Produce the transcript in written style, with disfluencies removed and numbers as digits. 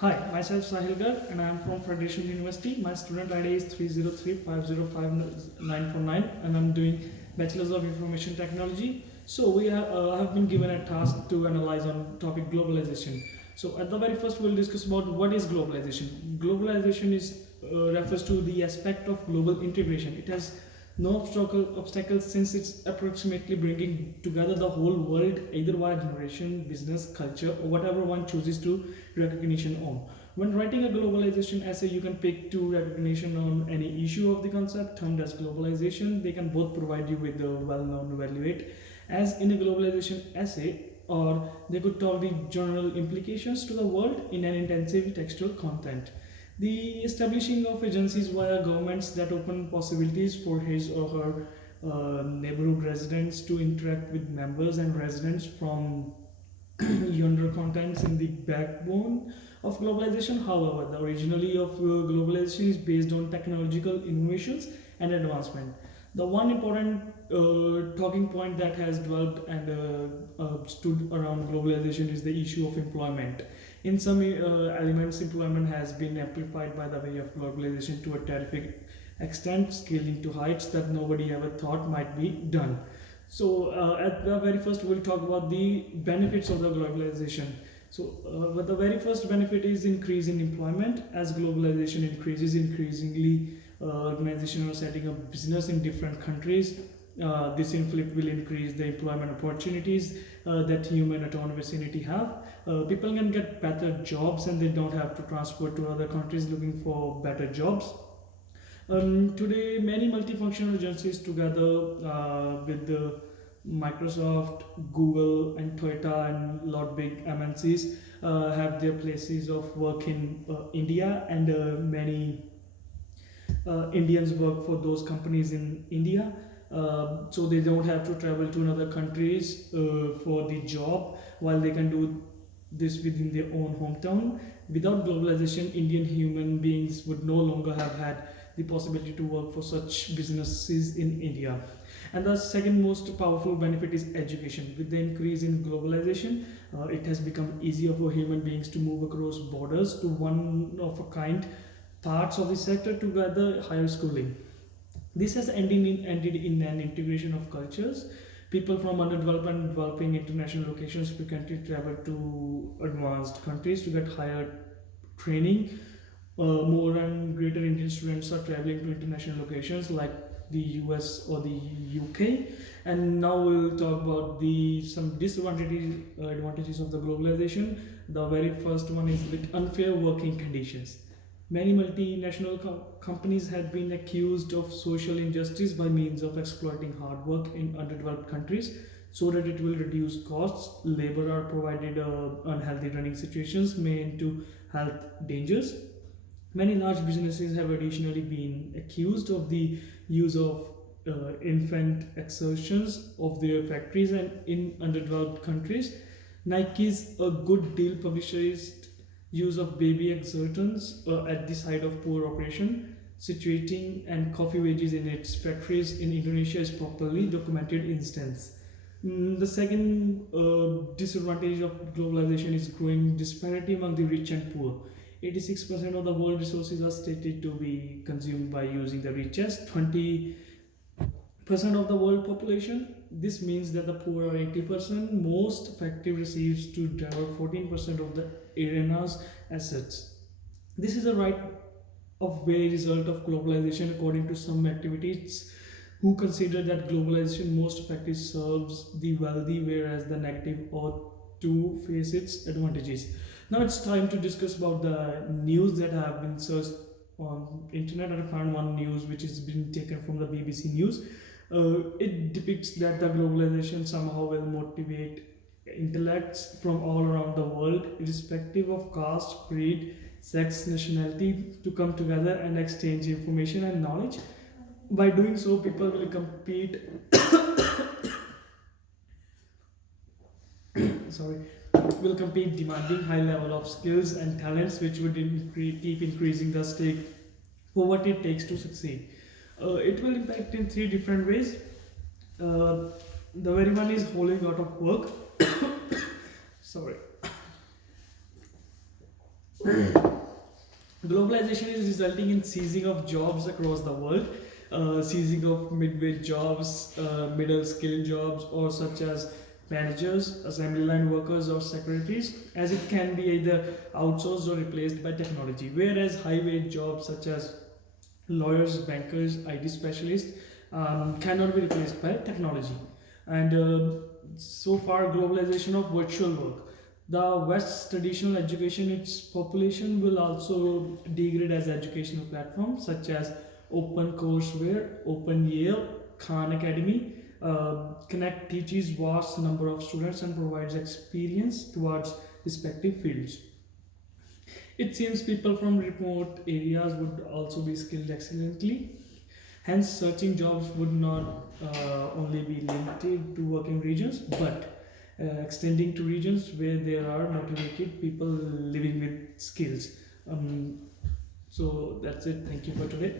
Hi, myself Sahil Garg and I am from Federation University. My student ID is 303505949 and I'm doing Bachelor's of Information Technology. So I have been given a task to analyze on topic globalization. So at the very first we'll discuss about what is globalization. Globalization is refers to the aspect of global integration. It has no obstacles since it's approximately bringing together the whole world either via generation, business, culture, or whatever one chooses to recognition on. When writing a globalization essay, you can pick two recognition on any issue of the concept termed as globalization. They can both provide you with the well-known evaluate as in a globalization essay, or they could talk the general implications to the world in an intensive textual content. The establishing of agencies via governments that open possibilities for his or her neighborhood residents to interact with members and residents from yonder contents in the backbone of globalization. However, the originality of globalization is based on technological innovations and advancement. The one important talking point that has developed and stood around globalization is the issue of employment. In some elements, employment has been amplified by the way of globalization to a terrific extent, scaling to heights that nobody ever thought might be done. So, at the very first, we'll talk about the benefits of the globalization. So, but the very first benefit is increase in employment. As globalization increases, increasingly organizations are setting up business in different countries. This inflict will increase the employment opportunities that human at one vicinity have. People can get better jobs and they don't have to transport to other countries looking for better jobs. Today, many multifunctional agencies together with the Microsoft, Google, and Toyota and lot big MNCs have their places of work in India, and many Indians work for those companies in India. So they don't have to travel to another countries for the job while they can do this within their own hometown. Without globalization, Indian human beings would no longer have had the possibility to work for such businesses in India. And the second most powerful benefit is education. With the increase in globalization, it has become easier for human beings to move across borders to one of a kind parts of the sector to gather higher schooling. This has ended in an integration of cultures. People from underdeveloped and developing international locations frequently travel to advanced countries to get higher training. More and greater Indian students are traveling to international locations like the US or the UK. And now we'll talk about the some advantages of the globalization. The very first one is like unfair working conditions. Many multinational companies have been accused of social injustice by means of exploiting hard work in underdeveloped countries so that it will reduce costs. Labor are provided unhealthy running situations may into health dangers. Many large businesses have additionally been accused of the use of infant exertions of their factories and in underdeveloped countries. Nike's a good deal publicized use of baby exertons at the site of poor operation, situating and coffee wages in its factories in Indonesia is properly documented instance. The second disadvantage of globalization is growing disparity among the rich and poor. 86% of the world resources are stated to be consumed by using the richest 20% of the world population. This means that the poor are 80%. Most effective receives to devour 14% of the arena's assets. This is a right of way result of globalization according to some activities who consider that globalization most effectively serves the wealthy whereas the negative ought to face its advantages. Now it's time to discuss about the news that have been searched on internet. I found one news which has been taken from the BBC News. It depicts that the globalization somehow will motivate intellects from all around the world, irrespective of caste, creed, sex, nationality, to come together and exchange information and knowledge. By doing so, people will compete. Sorry, will compete, demanding high level of skills and talents, which would keep increasing the stake for what it takes to succeed. It will impact in three different ways. Uh, the very one is holding out of work. Sorry. Globalization is resulting in seizing of jobs across the world, seizing of mid-wage jobs, middle-skilled jobs, or such as managers, assembly line workers, or secretaries, as it can be either outsourced or replaced by technology. Whereas high-wage jobs such as lawyers, bankers, IT specialists cannot be replaced by technology. And so far, globalization of virtual work. The West's traditional education, its population will also degrade as educational platforms such as Open Courseware, Open Yale, Khan Academy. Connect teaches vast number of students and provides experience towards respective fields. It seems people from remote areas would also be skilled excellently. Hence, searching jobs would not only be limited to working regions, but extending to regions where there are motivated people living with skills. Um, so that's it. Thank you for today.